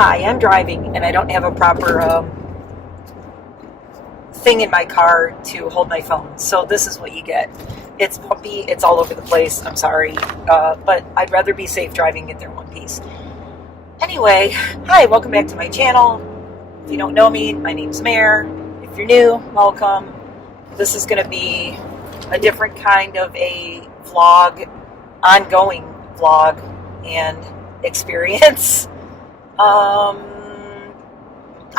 Hi, I'm driving and I don't have a proper thing in my car to hold my phone. So this is what you get. It's bumpy. It's all over the place. I'm sorry. But I'd rather be safe driving it there in one piece. Anyway, hi, welcome back to my channel. If you don't know me, my name's Mare. If you're new, welcome. This is going to be a different kind of a vlog, ongoing vlog and experience. I'm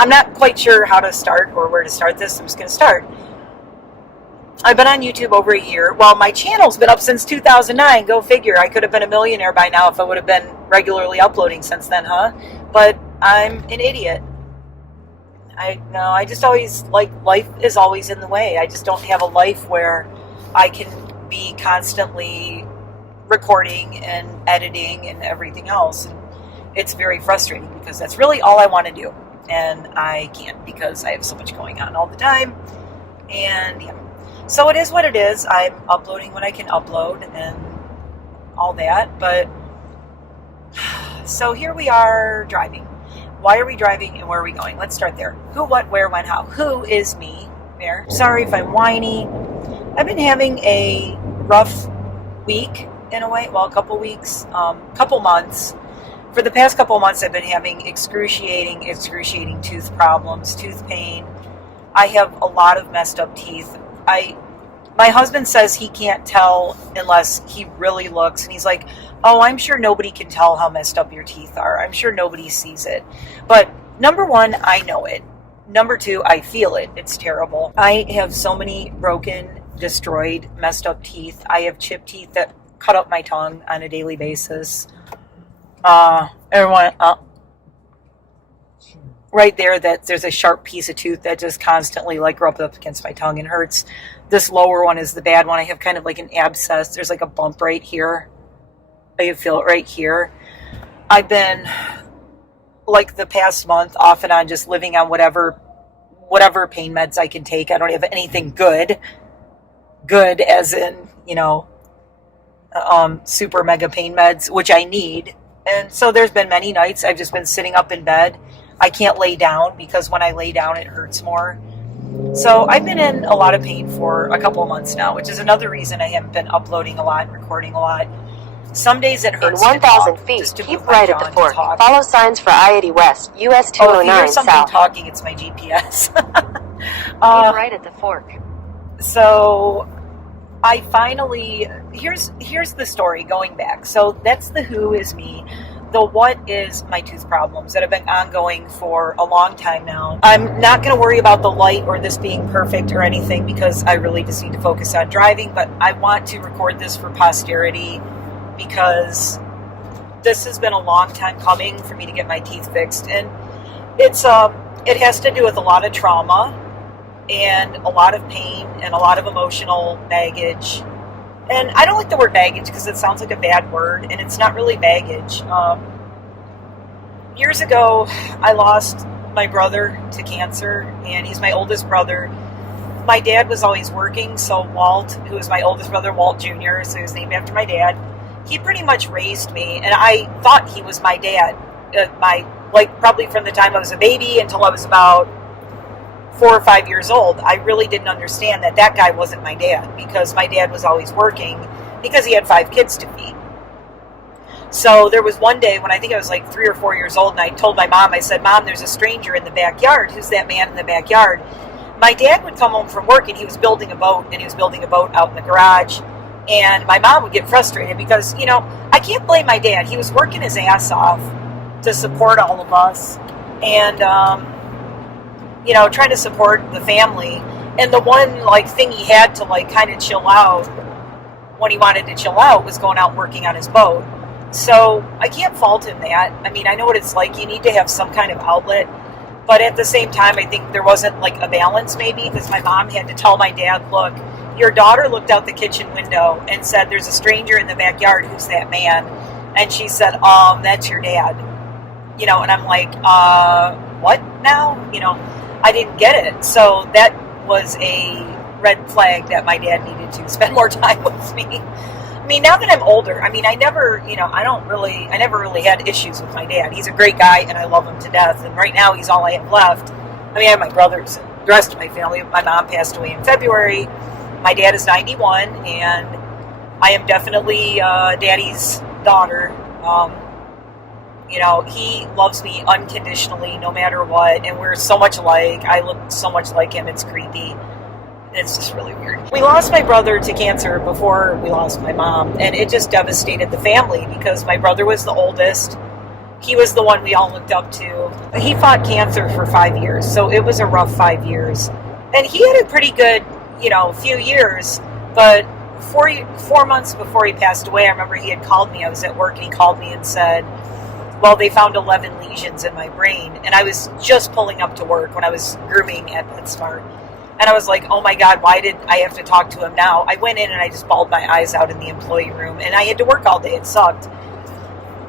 not quite sure how to start or where to start this. I'm just going to start. I've been on YouTube over a year. Well, my channel's been up since 2009. Go figure. I could have been a millionaire by now if I would have been regularly uploading since then, huh? But I'm an idiot. I just always, life is always in the way. I just don't have a life where I can be constantly recording and editing and everything else. And it's very frustrating because that's really all I want to do. And I can't because I have so much going on all the time. And yeah. So it is what it is. I'm uploading when I can upload and all that. But so here we are driving. Why are we driving and where are we going? Let's start there. Who, what, where, when, how. Who is me? There. Sorry if I'm whiny. I've been having a rough week in a way. Well, a couple weeks, couple months. For the past couple of months, I've been having excruciating tooth problems, tooth pain. I have a lot of messed up teeth. My husband says he can't tell unless he really looks, and he's like, oh, I'm sure nobody can tell how messed up your teeth are. I'm sure nobody sees it. But number one, I know it. Number two, I feel it. It's terrible. I have so many broken, destroyed, messed up teeth. I have chipped teeth that cut up my tongue on a daily basis. Everyone, right there, that there's a sharp piece of tooth that just constantly rubs up against my tongue and hurts. This lower one is the bad one. I have kind of like an abscess. There's like a bump right here. I feel it right here. I've been the past month off and on just living on whatever pain meds I can take. I don't have anything good as in, super mega pain meds, which I need. And so there's been many nights I've just been sitting up in bed. I can't lay down because when I lay down, it hurts more. So I've been in a lot of pain for a couple of months now, which is another reason I haven't been uploading a lot and recording a lot. Some days it hurts. In 1,000 feet, keep right at the fork. Follow signs for I-80 West, US 209 South. Oh, if you hear something south. Talking, it's my GPS. Keep right at the fork. So I finally, here's the story going back. So that's the who is me. The what is my tooth problems that have been ongoing for a long time now. I'm not going to worry about the light or this being perfect or anything because I really just need to focus on driving, but I want to record this for posterity because this has been a long time coming for me to get my teeth fixed. And it has to do with a lot of trauma and a lot of pain and a lot of emotional baggage. And I don't like the word baggage because it sounds like a bad word, and it's not really baggage. Years ago, I lost my brother to cancer, and he's my oldest brother. My dad was always working, so Walt, who is my oldest brother, Walt Jr., so he was named after my dad, he pretty much raised me, and I thought he was my dad. Probably from the time I was a baby until I was about 4 or 5 years old, I really didn't understand that guy wasn't my dad because my dad was always working because he had 5 kids to feed. So there was one day when I think I was 3 or 4 years old and I told my mom, I said, Mom, there's a stranger in the backyard. Who's that man in the backyard? My dad would come home from work and he was building a boat out in the garage. And my mom would get frustrated because, I can't blame my dad. He was working his ass off to support all of us. And, trying to support the family. And the one, thing he had to, kind of chill out when he wanted to chill out was going out and working on his boat. So I can't fault him that. I mean, I know what it's like. You need to have some kind of outlet. But at the same time, I think there wasn't, a balance maybe because my mom had to tell my dad, look, your daughter looked out the kitchen window and said, there's a stranger in the backyard. Who's that man? And she said, that's your dad. And I'm like, what now? I didn't get it. So that was a red flag that my dad needed to spend more time with me. I mean, now that I'm older, I mean, I never really had issues with my dad. He's a great guy, and I love him to death. And right now, he's all I have left. I mean, I have my brothers and the rest of my family. My mom passed away in February. My dad is 91, and I am definitely Daddy's daughter. He loves me unconditionally, no matter what, and we're so much alike. I look so much like him. It's creepy. It's just really weird. We lost my brother to cancer before we lost my mom, and it just devastated the family because my brother was the oldest. He was the one we all looked up to. He fought cancer for 5 years, so it was a rough 5 years. And he had a pretty good, few years, but 4 months before he passed away, I remember he had called me. I was at work, and he called me and said, well, they found 11 lesions in my brain. And I was just pulling up to work when I was grooming at PetSmart. And I was like, oh my God, why did I have to talk to him now? I went in and I just bawled my eyes out in the employee room. And I had to work all day. It sucked.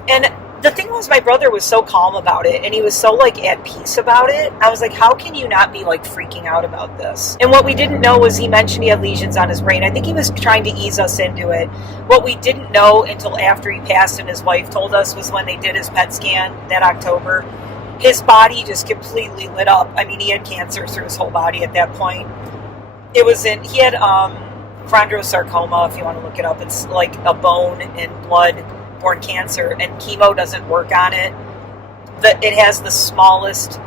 And the thing was, my brother was so calm about it. And he was so, at peace about it. I was like, how can you not be, freaking out about this? And what we didn't know was he mentioned he had lesions on his brain. I think he was trying to ease us into it. What we didn't know until after he passed and his wife told us was when they did his PET scan that October. His body just completely lit up. I mean, he had cancer through his whole body at that point. He had chondrosarcoma, if you want to look it up. It's like a bone and blood-borne cancer, and chemo doesn't work on it. It has the smallest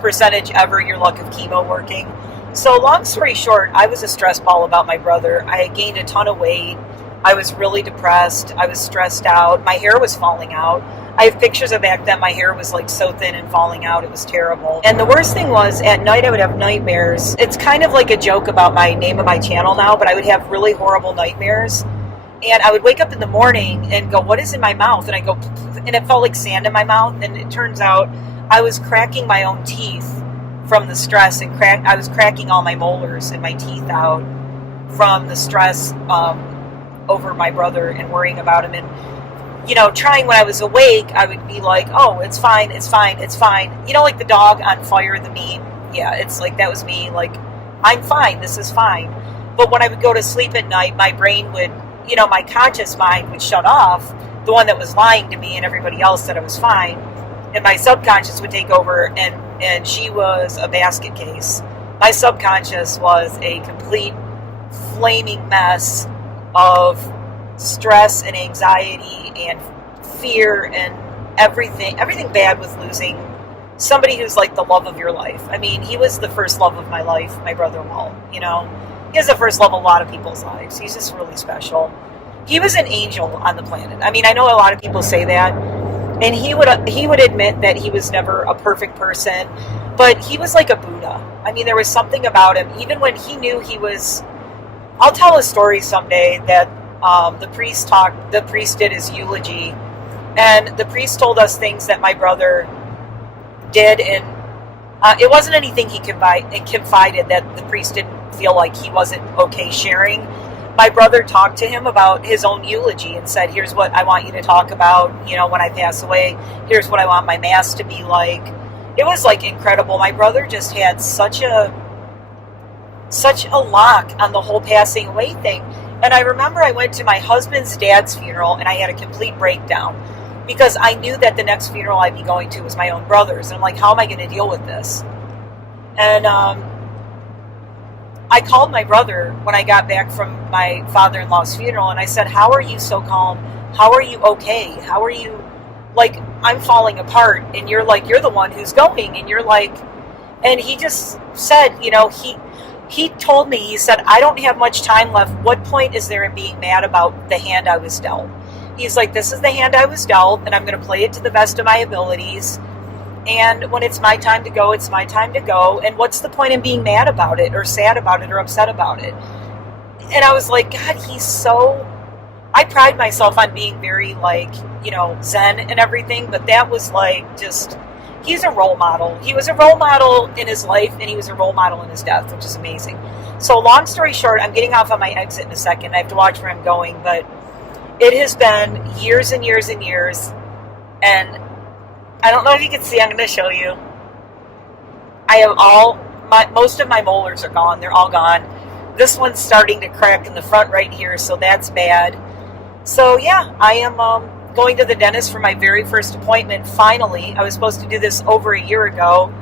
percentage ever, your luck of chemo working. So long story short, I was a stress ball about my brother. I had gained a ton of weight. I was really depressed. I was stressed out. My hair was falling out. I have pictures of back then. My hair was so thin and falling out. It was terrible. And the worst thing was, at night I would have nightmares. It's kind of like a joke about my name of my channel now, but I would have really horrible nightmares. And I would wake up in the morning and go, what is in my mouth? And I go, and it felt like sand in my mouth. And it turns out I was cracking my own teeth from the stress, and I was cracking all my molars and my teeth out from the stress over my brother and worrying about him. And trying when I was awake, I would be like, oh, it's fine, it's fine, it's fine. Like the dog on fire, the meme. Yeah, it's like, that was me. I'm fine, this is fine. But when I would go to sleep at night, my brain would, my conscious mind would shut off, the one that was lying to me and everybody else that I was fine. And my subconscious would take over, and she was a basket case. My subconscious was a complete flaming mess of stress and anxiety and fear and everything bad with losing somebody who's the love of your life. I mean, he was the first love of my life, my brother Walt. He was the first love of a lot of people's lives. He's just really special. He was an angel on the planet. I mean, I know a lot of people say that, and he would admit that he was never a perfect person, but he was like a Buddha. I mean, there was something about him, even when he knew he was. I'll tell a story someday that the priest did his eulogy, and the priest told us things that my brother did, and it wasn't anything he confided that the priest didn't feel like he wasn't okay sharing. My brother talked to him about his own eulogy and said, here's what I want you to talk about, when I pass away. Here's what I want my mass to be like. It was incredible. My brother just had such a lock on the whole passing away thing. And I remember I went to my husband's dad's funeral, and I had a complete breakdown because I knew that the next funeral I'd be going to was my own brother's. And I'm like, how am I going to deal with this? And I called my brother when I got back from my father-in-law's funeral, and I said, how are you so calm? How are you okay? How are you, I'm falling apart, and you're the one who's going, and you're and he just said, he told me, he said, I don't have much time left. What point is there in being mad about the hand I was dealt? He's like, this is the hand I was dealt, and I'm going to play it to the best of my abilities. And when it's my time to go, it's my time to go. And what's the point in being mad about it or sad about it or upset about it? And I was like, God, I pride myself on being very Zen and everything, but that was he's a role model. He was a role model in his life, and he was a role model in his death, which is amazing. So long story short, I'm getting off on my exit in a second. I have to watch where I'm going, but it has been years and years and years, and I don't know if you can see, I'm going to show you. I have most of my molars are gone. They're all gone. This one's starting to crack in the front right here, so that's bad. So yeah, I am going to the dentist for my very first appointment, finally. I was supposed to do this over a year ago,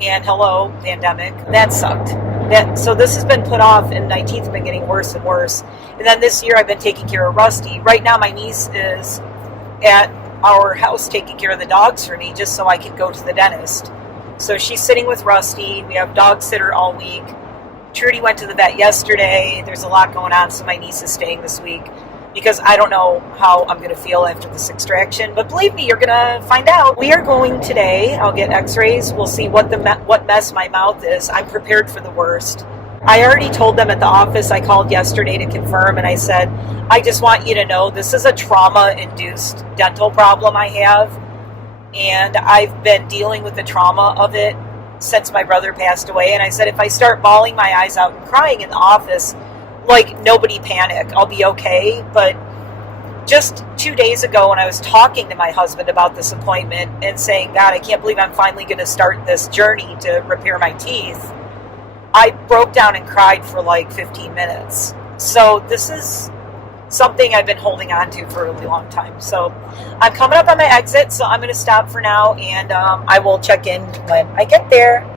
and hello, pandemic. That sucked. So this has been put off, and my teeth have been getting worse and worse. And then this year I've been taking care of Rusty. Right now my niece is at our house taking care of the dogs for me, just so I can go to the dentist. So she's sitting with Rusty. We have dog sitter all week. Trudy went to the vet yesterday. There's a lot going on, so my niece is staying this week because I don't know how I'm going to feel after this extraction. But believe me, you're going to find out. We are going today. I'll get x-rays. We'll see what mess my mouth is. I'm prepared for the worst. I already told them at the office. I called yesterday to confirm, and I said, I just want you to know this is a trauma-induced dental problem I have, and I've been dealing with the trauma of it since my brother passed away. And I said, if I start bawling my eyes out and crying in the office, like, nobody panic, I'll be okay. But just 2 days ago, when I was talking to my husband about this appointment and saying, God, I can't believe I'm finally going to start this journey to repair my teeth, I broke down and cried for like 15 minutes. So this is something I've been holding on to for a really long time. So I'm coming up on my exit, so I'm going to stop for now, and I will check in when I get there.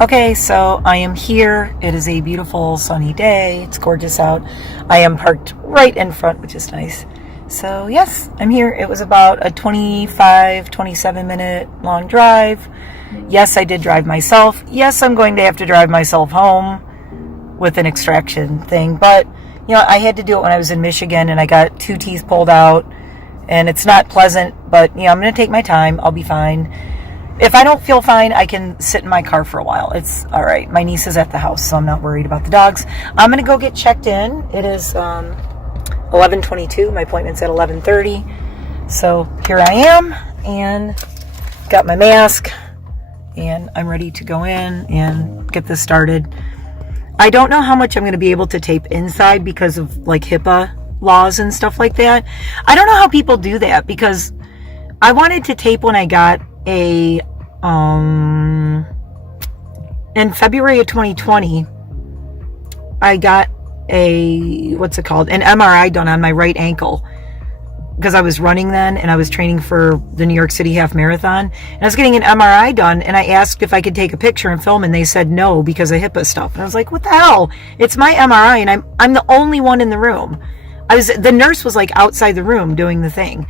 Okay, so I am here. It is a beautiful sunny day. It's gorgeous out. I am parked right in front, which is nice. So yes, I'm here. It was about a 27 minute long drive. Yes, I did drive myself. Yes, I'm going to have to drive myself home with an extraction thing. But, you know, I had to do it when I was in Michigan, and I got 2 teeth pulled out. And it's not pleasant, but, you know, I'm going to take my time. I'll be fine. If I don't feel fine, I can sit in my car for a while. It's all right. My niece is at the house, so I'm not worried about the dogs. I'm going to go get checked in. It is 11:22. My appointment's at 11:30. So here I am, and got my mask, and I'm ready to go in and get this started. I don't know how much I'm going to be able to tape inside because of like HIPAA laws and stuff like that. I don't know how people do that, because I wanted to tape when I got a in February of 2020, I got an MRI done on my right ankle, because I was running then, and I was training for the New York City half marathon, and I was getting an MRI done, and I asked if I could take a picture and film, and they said no because of HIPAA stuff. And I was like, what the hell? It's my MRI, and I'm the only one in the room. The nurse was like outside the room doing the thing.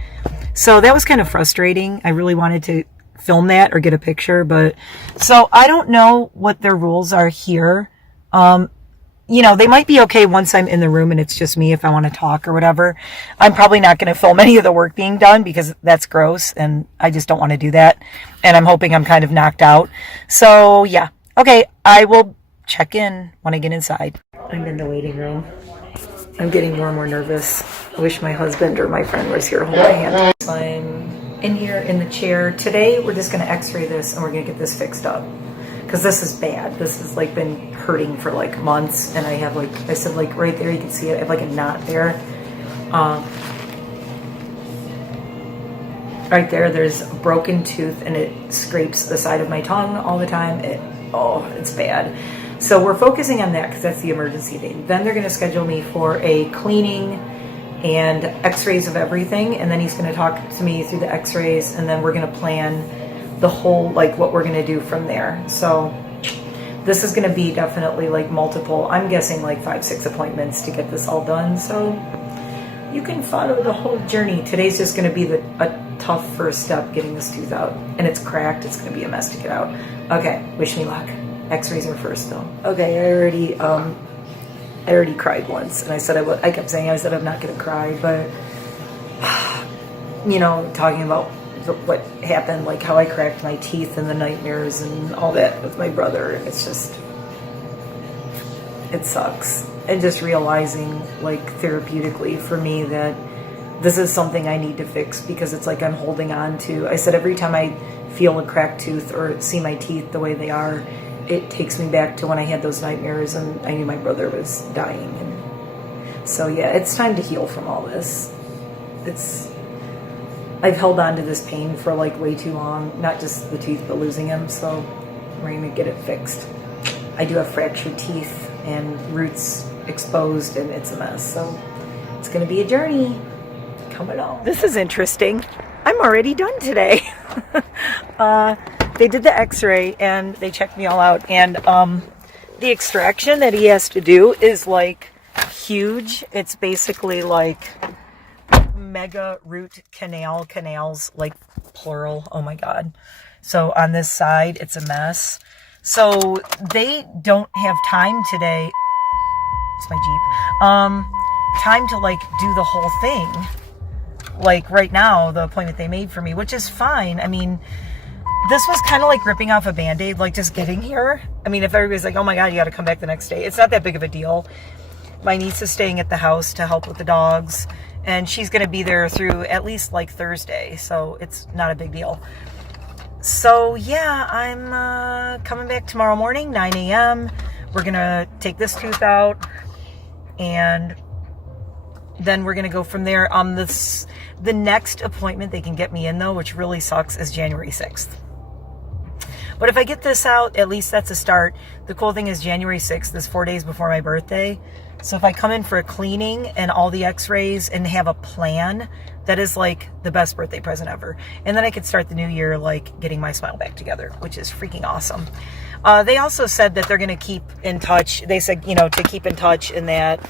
So that was kind of frustrating. I really wanted to film that or get a picture, but so I don't know what their rules are here. You know, they might be okay once I'm in the room and it's just me if I want to talk or whatever. I'm probably not going to film any of the work being done because that's gross, and I just don't want to do that. And I'm hoping I'm kind of knocked out. So yeah, okay, I will check in when I get inside. I'm in the waiting room. I'm getting more and more nervous. I wish my husband or my friend was here holding my hand. I'm in here in the chair. Today we're just going to x-ray this, and we're going to get this fixed up, because this is bad. This has like been hurting for like months, and I have like, I said, like right there, you can see it. I have like a knot there. Right there, there's a broken tooth, and it scrapes the side of my tongue all the time. It's bad. So we're focusing on that because that's the emergency thing. Then they're going to schedule me for a cleaning and x-rays of everything, and then he's going to talk to me through the x-rays, and then we're going to plan the whole, like what we're going to do from there. So this is going to be definitely like multiple, I'm guessing like 5-6 appointments to get this all done. So you can follow the whole journey. Today's just going to be a tough first step, getting this tooth out, and it's cracked. It's going to be a mess to get out. Okay, wish me luck. X-rays are first though. Okay, I already cried once, and I said I kept saying I'm not going to cry, but you know, talking about what happened, like how I cracked my teeth and the nightmares and all that with my brother, it's just, it sucks. And just realizing, like, therapeutically for me, that this is something I need to fix, because it's like I'm holding on to. I said every time I feel a cracked tooth or see my teeth the way they are, it takes me back to when I had those nightmares and I knew my brother was dying. And so yeah, it's time to heal from all this. I've held on to this pain for like way too long, not just the tooth, but losing him. So we're going to get it fixed. I do have fractured teeth and roots exposed, and it's a mess. So it's going to be a journey. Come along. This is interesting. I'm already done today. They did the x-ray and they checked me all out. And the extraction that he has to do is like huge. It's basically like mega root canals, like plural. Oh my God. So on this side, it's a mess. So they don't have time today. It's my Jeep. Time to like do the whole thing. Like right now, the appointment they made for me, which is fine. I mean, this was kind of like ripping off a Band-Aid, like just getting here. I mean, if everybody's like, oh my God, you got to come back the next day. It's not that big of a deal. My niece is staying at the house to help with the dogs, and she's going to be there through at least like Thursday. So it's not a big deal. So yeah, I'm coming back tomorrow morning, 9 a.m. We're going to take this tooth out, and then we're going to go from there. The next appointment they can get me in, though, which really sucks, is January 6th. But if I get this out, at least that's a start. The cool thing is January 6th is 4 days before my birthday. So if I come in for a cleaning and all the x-rays and have a plan, that is like the best birthday present ever. And then I could start the new year like getting my smile back together, which is freaking awesome. They also said that they're going to keep in touch. They said, to keep in touch, and that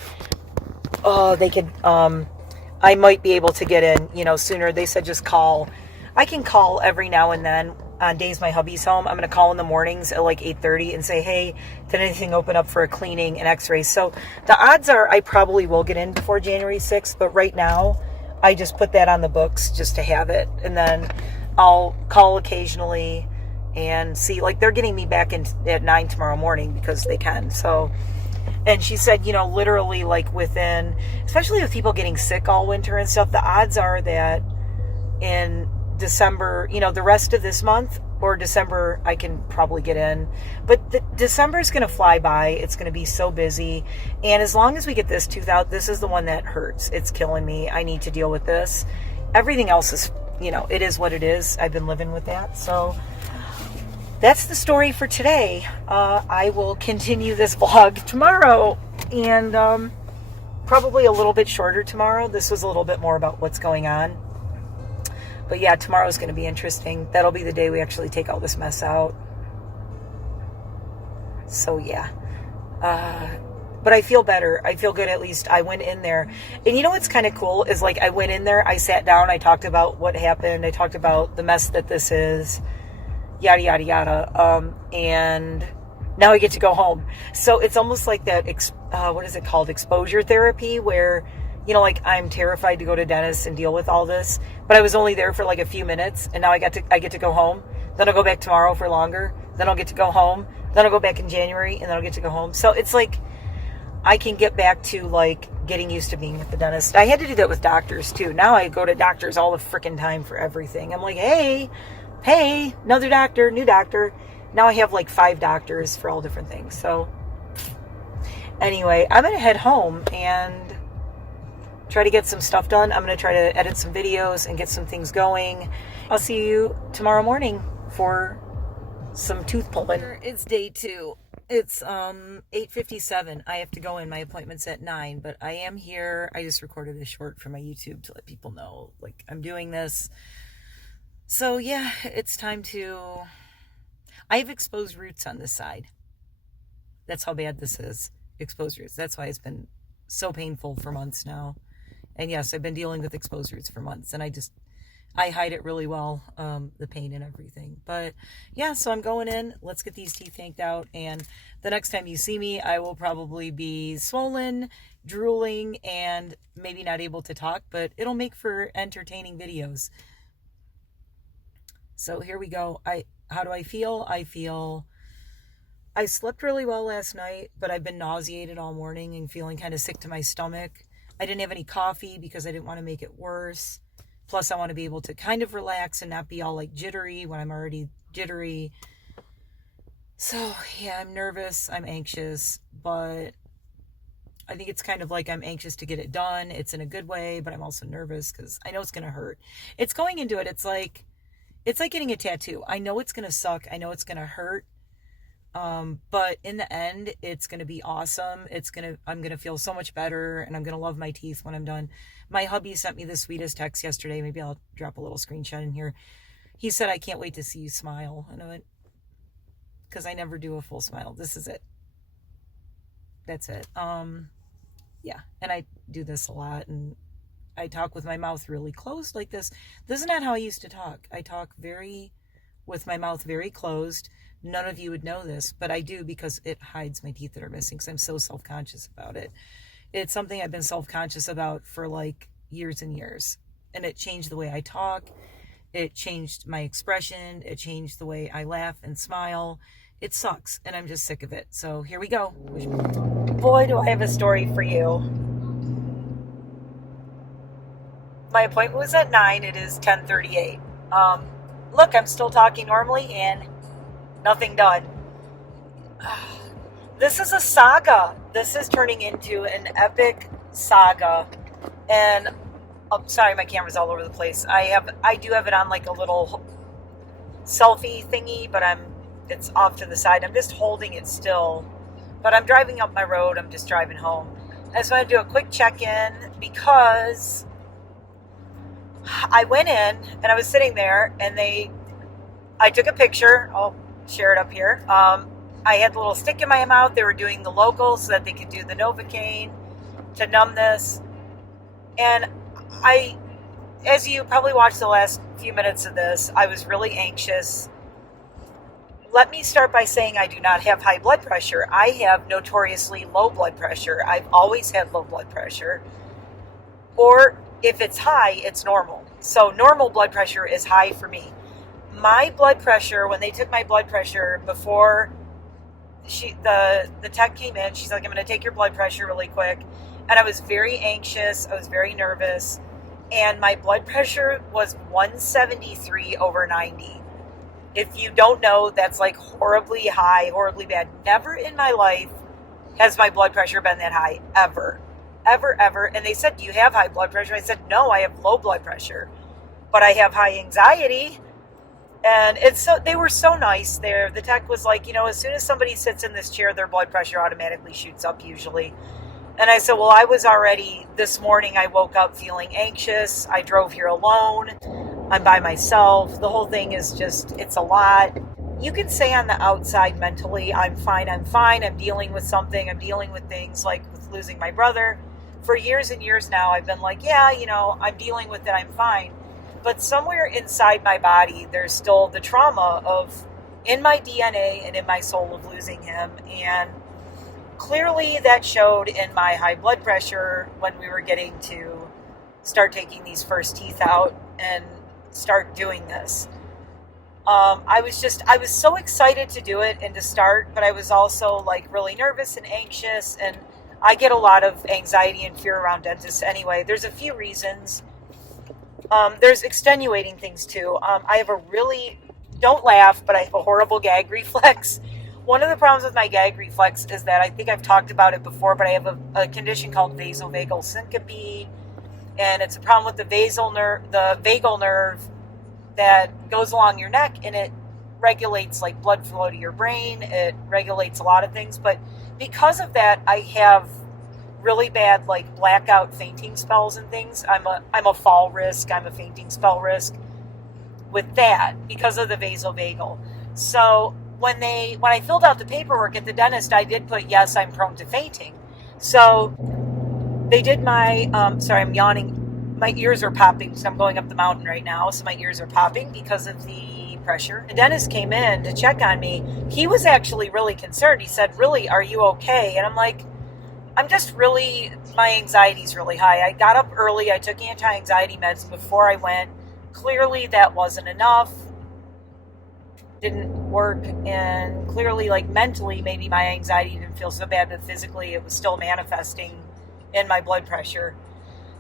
they could, I might be able to get in, sooner. They said just call. I can call every now and then on days my hubby's home. I'm going to call in the mornings at like 8:30 and say, hey, did anything open up for a cleaning and x-rays? So the odds are I probably will get in before January 6th, but right now I just put that on the books just to have it. And then I'll call occasionally and see, like they're getting me back in at 9 tomorrow morning because they can. So, and she said, literally like within, especially with people getting sick all winter and stuff, the odds are that in December, the rest of this month or December, I can probably get in. But December is going to fly by. It's going to be so busy. And as long as we get this tooth out, this is the one that hurts. It's killing me. I need to deal with this. Everything else is, it is what it is. I've been living with that. So that's the story for today. I will continue this vlog tomorrow, and probably a little bit shorter tomorrow. This was a little bit more about what's going on. But yeah, tomorrow is going to be interesting. That'll be the day we actually take all this mess out. So yeah. But I feel better. I feel good. At least I went in there. And what's kind of cool is like I went in there, I sat down, I talked about what happened. I talked about the mess that this is. Yada, yada, yada. And now I get to go home. So it's almost like that, what is it called? Exposure therapy, where, like I'm terrified to go to dentist and deal with all this, but I was only there for like a few minutes, and now I get to go home. Then I'll go back tomorrow for longer. Then I'll get to go home. Then I'll go back in January, and then I'll get to go home. So it's like I can get back to like getting used to being with the dentist. I had to do that with doctors too. Now I go to doctors all the freaking time for everything. I'm like, hey, another doctor, new doctor. Now I have like 5 doctors for all different things. So anyway, I'm going to head home and try to get some stuff done. I'm going to try to edit some videos and get some things going. I'll see you tomorrow morning for some tooth pulling. It's day 2. It's 8:57. I have to go in. My appointment's at 9, but I am here. I just recorded a short for my YouTube to let people know like I'm doing this. So yeah, it's time to... I have exposed roots on this side. That's how bad this is. Exposed roots. That's why it's been so painful for months now. And yes, I've been dealing with exposed roots for months, and I hide it really well, the pain and everything. But yeah, so I'm going in. Let's get these teeth yanked out. And the next time you see me, I will probably be swollen, drooling, and maybe not able to talk, but it'll make for entertaining videos. So here we go. How do I feel? I slept really well last night, but I've been nauseated all morning and feeling kind of sick to my stomach. I didn't have any coffee because I didn't want to make it worse. Plus, I want to be able to kind of relax and not be all like jittery when I'm already jittery. So yeah, I'm nervous, I'm anxious, but I think it's kind of like I'm anxious to get it done. It's in a good way, but I'm also nervous because I know it's going to hurt. It's going into it. It's like getting a tattoo. I know it's going to suck. I know it's going to hurt. But in the end, it's going to be awesome. I'm going to feel so much better, and I'm going to love my teeth when I'm done. My hubby sent me the sweetest text yesterday. Maybe I'll drop a little screenshot in here. He said, I can't wait to see you smile. And I went, because I never do a full smile. This is it. That's it. Yeah. And I do this a lot, and I talk with my mouth really closed like this. This is not how I used to talk. I talk with my mouth very closed. None of you would know this, but I do, because it hides my teeth that are missing, because I'm so self-conscious about it. It's something I've been self-conscious about for like years and years. And it changed the way I talk. It changed my expression. It changed the way I laugh and smile. It sucks, and I'm just sick of it. So here we go. Boy, do I have a story for you. My appointment was at 9. It is 10:38. Look, I'm still talking normally and nothing done. This is a saga. This is turning into an epic saga. And I'm sorry, my camera's all over the place. I do have it on like a little selfie thingy, but it's off to the side. I'm just holding it still. But I'm driving up my road. I'm just driving home. I just want to do a quick check-in because I went in and I was sitting there, and I took a picture. I'll share it up here. I had the little stick in my mouth. They were doing the local so that they could do the Novocaine to numb this. And as you probably watched the last few minutes of this, I was really anxious. Let me start by saying I do not have high blood pressure. I have notoriously low blood pressure. I've always had low blood pressure. Or if it's high, it's normal. So normal blood pressure is high for me. My blood pressure, when they took my blood pressure before the tech came in, she's like, I'm going to take your blood pressure really quick. And I was very anxious. I was very nervous. And my blood pressure was 173/90. If you don't know, that's like horribly high, horribly bad. Never in my life has my blood pressure been that high, ever. Ever, ever. And they said, do you have high blood pressure? I said, no, I have low blood pressure, but I have high anxiety. And they were so nice there. The tech was like, as soon as somebody sits in this chair, their blood pressure automatically shoots up usually. And I said, well, I was already, this morning I woke up feeling anxious. I drove here alone. I'm by myself. The whole thing is just, it's a lot. You can say on the outside mentally, I'm fine. I'm dealing with something. I'm dealing with things like with losing my brother. For years and years now, I've been like, yeah, I'm dealing with it. I'm fine. But somewhere inside my body, there's still the trauma in my DNA and in my soul of losing him. And clearly that showed in my high blood pressure when we were getting to start taking these first teeth out and start doing this. I was so excited to do it and to start, but I was also like really nervous and anxious, and I get a lot of anxiety and fear around dentists anyway. There's a few reasons. There's extenuating things too. I have don't laugh, but I have a horrible gag reflex. One of the problems with my gag reflex is that I think I've talked about it before, but I have a condition called vasovagal syncope, and it's a problem with the vagal nerve that goes along your neck, and it regulates like blood flow to your brain. It regulates a lot of things, but because of that, I have really bad like blackout fainting spells and things. I'm a fall risk. I'm a fainting spell risk with that because of the vasovagal. So when I filled out the paperwork at the dentist, I did put, yes, I'm prone to fainting. So they did my, sorry, I'm yawning. My ears are popping, so I'm going up the mountain right now. So my ears are popping because of the pressure. The dentist came in to check on me. He was actually really concerned. He said, really, are you okay? And I'm like, I'm just really, my anxiety's really high. I got up early. I took anti-anxiety meds before I went. Clearly that wasn't enough. Didn't work. And clearly, like mentally, maybe my anxiety didn't feel so bad, but physically it was still manifesting in my blood pressure.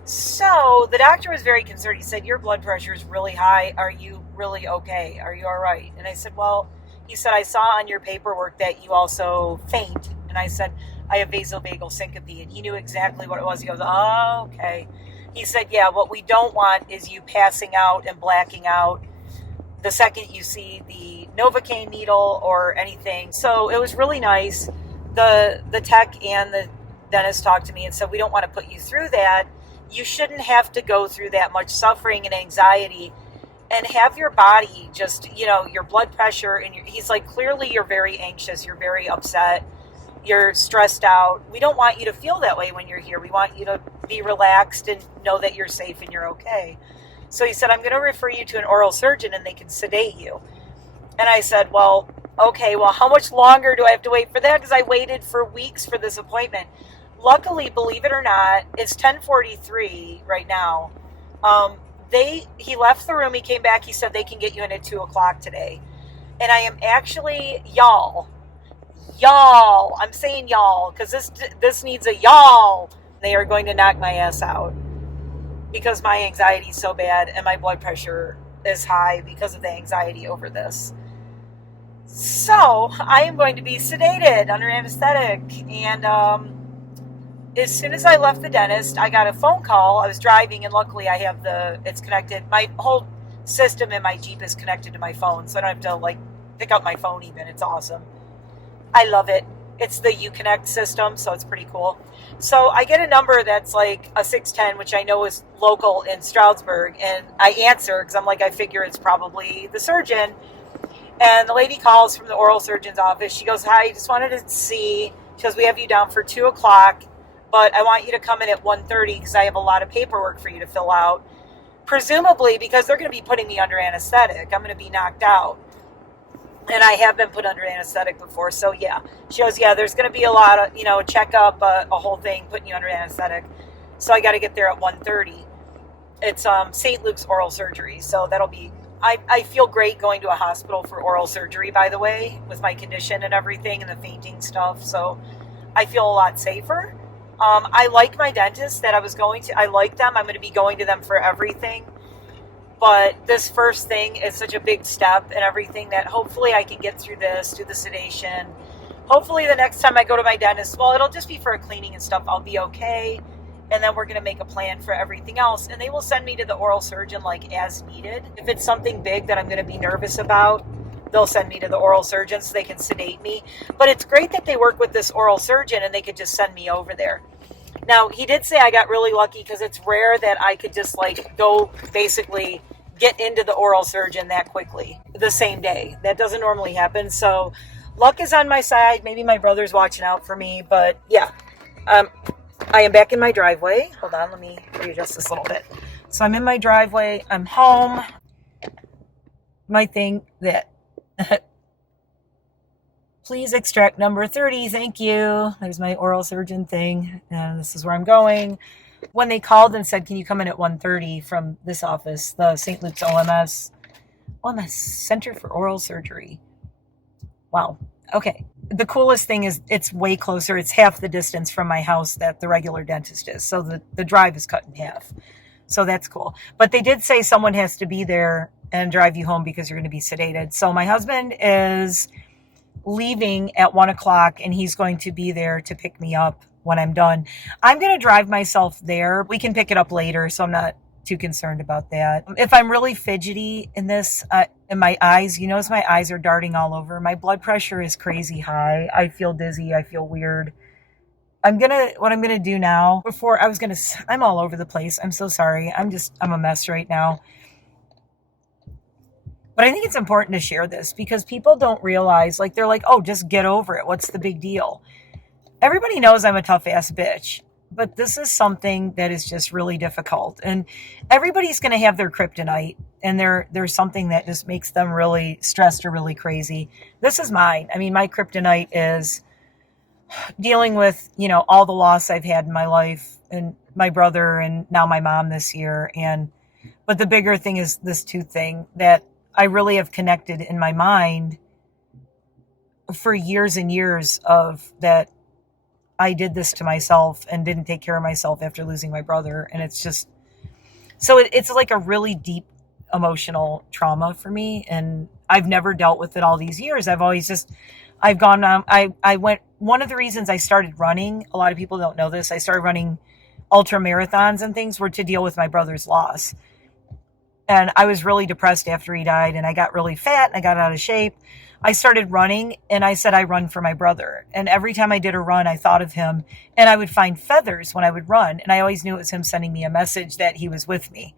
So the doctor was very concerned. He said, your blood pressure is really high. Are you really okay? Are you all right? And I said, well, he said, I saw on your paperwork that you also faint. And I said, I have vasovagal syncope. And he knew exactly what it was. He goes, oh, okay. He said, yeah, what we don't want is you passing out and blacking out the second you see the Novocaine needle or anything. So it was really nice. The tech and the dentist talked to me and said, we don't want to put you through that. You shouldn't have to go through that much suffering and anxiety and have your body just, your blood pressure. And he's like, clearly you're very anxious. You're very upset. You're stressed out. We don't want you to feel that way when you're here. We want you to be relaxed and know that you're safe and you're okay. So he said, I'm going to refer you to an oral surgeon and they can sedate you. And I said, well, okay, well, how much longer do I have to wait for that? Because I waited for weeks for this appointment. Luckily, believe it or not, it's 10:43 right now. He left the room. He came back. He said they can get you in at 2 o'clock today. And I am actually, y'all, I'm saying y'all, because this needs a y'all. They are going to knock my ass out because my anxiety is so bad and my blood pressure is high because of the anxiety over this. So I am going to be sedated under anesthetic. And as soon as I left the dentist, I got a phone call. I was driving, and luckily I have it's connected. My whole system in my Jeep is connected to my phone, so I don't have to pick up my phone even. It's awesome. I love it. It's the Uconnect system, so it's pretty cool. So I get a number that's like a 610, which I know is local in Stroudsburg, and I answer because I'm like, I figure it's probably the surgeon. And the lady calls from the oral surgeon's office. She goes, hi, just wanted to see. She goes, we have you down for 2 o'clock, but I want you to come in at 1:30 because I have a lot of paperwork for you to fill out. Presumably because they're going to be putting me under anesthetic. I'm going to be knocked out. And I have been put under anesthetic before. So, yeah. She goes, yeah, there's going to be a lot of, a checkup, a whole thing, putting you under anesthetic. So I got to get there at 1:30. It's St. Luke's oral surgery. So that'll be, I feel great going to a hospital for oral surgery, by the way, with my condition and everything and the fainting stuff. So I feel a lot safer. I like my dentist that I was going to. I like them. I'm going to be going to them for everything. But this first thing is such a big step and everything that hopefully I can get through this, do the sedation. Hopefully the next time I go to my dentist, well, it'll just be for a cleaning and stuff. I'll be okay. And then we're going to make a plan for everything else. And they will send me to the oral surgeon as needed. If it's something big that I'm going to be nervous about, they'll send me to the oral surgeon so they can sedate me. But it's great that they work with this oral surgeon and they could just send me over there. Now, he did say I got really lucky because it's rare that I could just go basically get into the oral surgeon that quickly the same day. That doesn't normally happen. So luck is on my side. Maybe my brother's watching out for me. But yeah, I am back in my driveway. Hold on, let me readjust this a little bit. So I'm in my driveway. I'm home. My thing that... Please extract number 30. Thank you. There's my oral surgeon thing. And this is where I'm going. When they called and said, can you come in at 1:30 from this office, the St. Luke's OMS Center for Oral Surgery. Wow. Okay. The coolest thing is it's way closer. It's half the distance from my house that the regular dentist is. So the drive is cut in half. So that's cool. But they did say someone has to be there and drive you home because you're going to be sedated. So my husband is leaving at 1 o'clock and he's going to be there to pick me up when I'm done. I'm going to drive myself there. We can pick it up later, so I'm not too concerned about that. If I'm really fidgety in this, in my eyes, you notice my eyes are darting all over. My blood pressure is crazy high. I feel dizzy. I feel weird. What I'm going to do now, I'm all over the place. I'm so sorry. I'm a mess right now. But I think it's important to share this because people don't realize, they're like, oh, just get over it. What's the big deal? Everybody knows I'm a tough ass bitch, but this is something that is just really difficult. And everybody's going to have their kryptonite and there's something that just makes them really stressed or really crazy. This is mine. I mean, my kryptonite is dealing with, all the loss I've had in my life and my brother and now my mom this year. But the bigger thing is this tooth thing that I really have connected in my mind for years and years of that I did this to myself and didn't take care of myself after losing my brother. And it's just, so it's like a really deep emotional trauma for me. And I've never dealt with it all these years. I've always I went one of the reasons I started running, a lot of people don't know this, I started running ultra marathons and things were to deal with my brother's loss. And I was really depressed after he died, and I got really fat and I got out of shape. I started running, and I said I run for my brother. And every time I did a run, I thought of him, and I would find feathers when I would run. And I always knew it was him sending me a message that he was with me.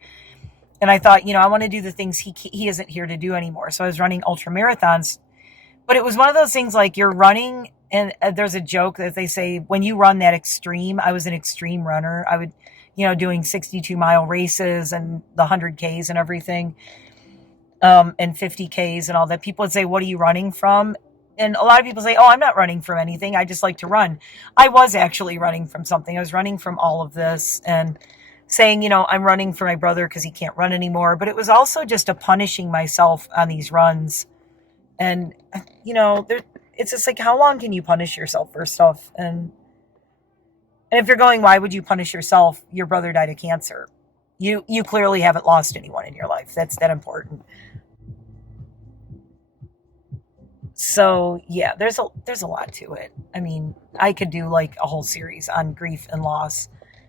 And I thought, I want to do the things he isn't here to do anymore. So I was running ultra marathons. But it was one of those things like you're running, and there's a joke that they say, when you run that extreme, I was an extreme runner. I would, doing 62-mile races and the 100Ks and everything, and 50Ks and all that. People would say, what are you running from? And a lot of people say, oh, I'm not running from anything. I just like to run. I was actually running from something. I was running from all of this and saying, I'm running for my brother because he can't run anymore. But it was also just a punishing myself on these runs. And, it's just like, how long can you punish yourself for stuff? And if you're going, why would you punish yourself? Your brother died of cancer. You clearly haven't lost anyone in your life. That's that important. So yeah, there's a lot to it. I mean, I could do like a whole series on grief and loss.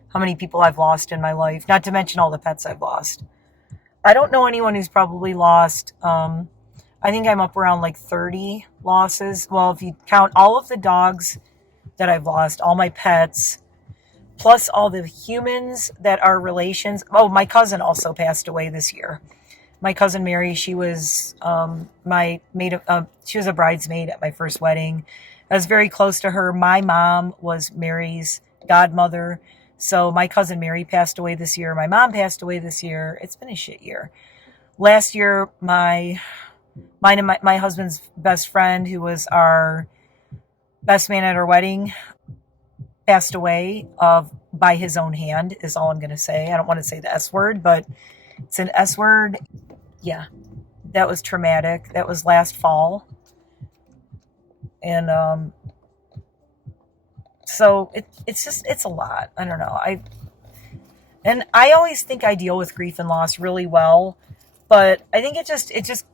How many people I've lost in my life, not to mention all the pets I've lost. I don't know anyone who's probably lost. I think I'm up around like 30 losses. Well, if you count all of the dogs that I've lost, all my pets, plus all the humans that are relations. Oh, my cousin also passed away this year. My cousin Mary, she was she was a bridesmaid at my first wedding. I was very close to her. My mom was Mary's godmother. So my cousin Mary passed away this year. My mom passed away this year. It's been a shit year. Last year, mine and my husband's best friend, who was our best man at our wedding, passed away by his own hand, is all I'm going to say. I don't want to say the S word, but it's an S word. Yeah, that was traumatic. That was last fall. And so it's a lot. I don't know. I always think I deal with grief and loss really well, but I think it just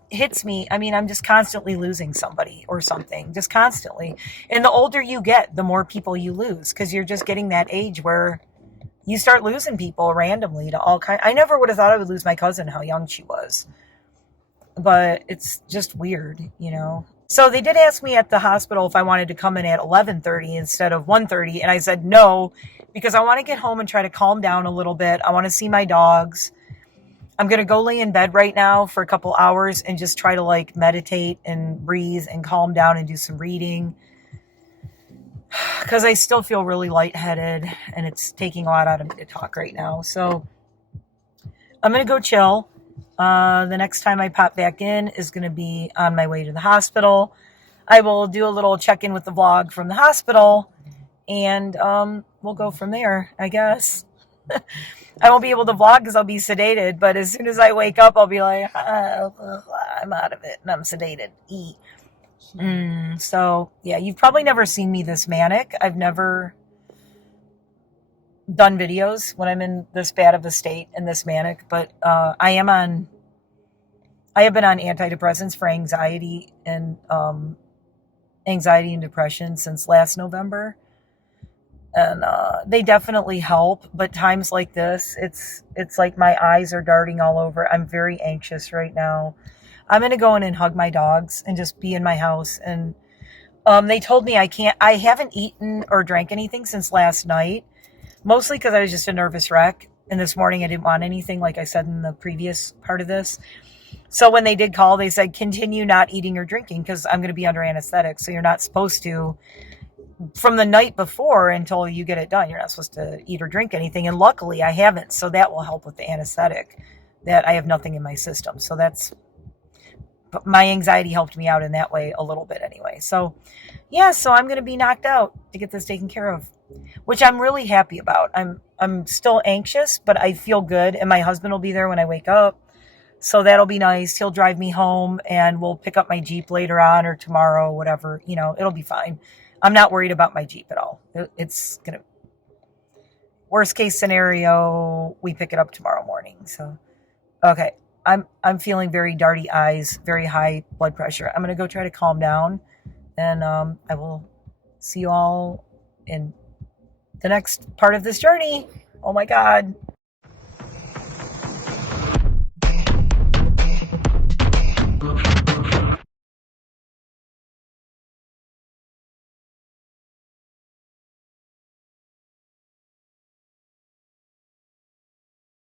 hits me. I mean, I'm just constantly losing somebody or something, just constantly. And the older you get, the more people you lose, because you're just getting that age where you start losing people randomly to all kinds. I never would have thought I would lose my cousin, how young she was. But it's just weird, So they did ask me at the hospital if I wanted to come in at 11:30 instead of 1:30. And I said no, because I want to get home and try to calm down a little bit. I want to see my dogs. I'm going to go lay in bed right now for a couple hours and just try to meditate and breathe and calm down and do some reading. Because I still feel really lightheaded and it's taking a lot out of me to talk right now. So I'm going to go chill. The next time I pop back in is going to be on my way to the hospital. I will do a little check-in with the vlog from the hospital, and we'll go from there, I guess. I won't be able to vlog because I'll be sedated, but as soon as I wake up, I'll be like, I'm out of it, and I'm sedated. So, yeah, you've probably never seen me this manic. I've never done videos when I'm in this bad of a state and this manic, but I have been on antidepressants for anxiety and depression since last November. And they definitely help, but times like this, it's like my eyes are darting all over. I'm very anxious right now. I'm going to go in and hug my dogs and just be in my house. And they told me I haven't eaten or drank anything since last night, mostly because I was just a nervous wreck. And this morning I didn't want anything, like I said in the previous part of this. So when they did call, they said, continue not eating or drinking because I'm going to be under anesthetic. So you're not supposed to, from the night before until you get it done, you're not supposed to eat or drink anything. And luckily I haven't. So that will help with the anesthetic, that I have nothing in my system. So but my anxiety helped me out in that way a little bit anyway. So yeah, so I'm going to be knocked out to get this taken care of, which I'm really happy about. I'm still anxious, but I feel good. And my husband will be there when I wake up. So that'll be nice. He'll drive me home and we'll pick up my Jeep later on or tomorrow, whatever, it'll be fine. I'm not worried about my Jeep at all. It's going to, worst case scenario, we pick it up tomorrow morning. So, okay. I'm feeling very darty eyes, very high blood pressure. I'm going to go try to calm down, and I will see you all in the next part of this journey. Oh my God.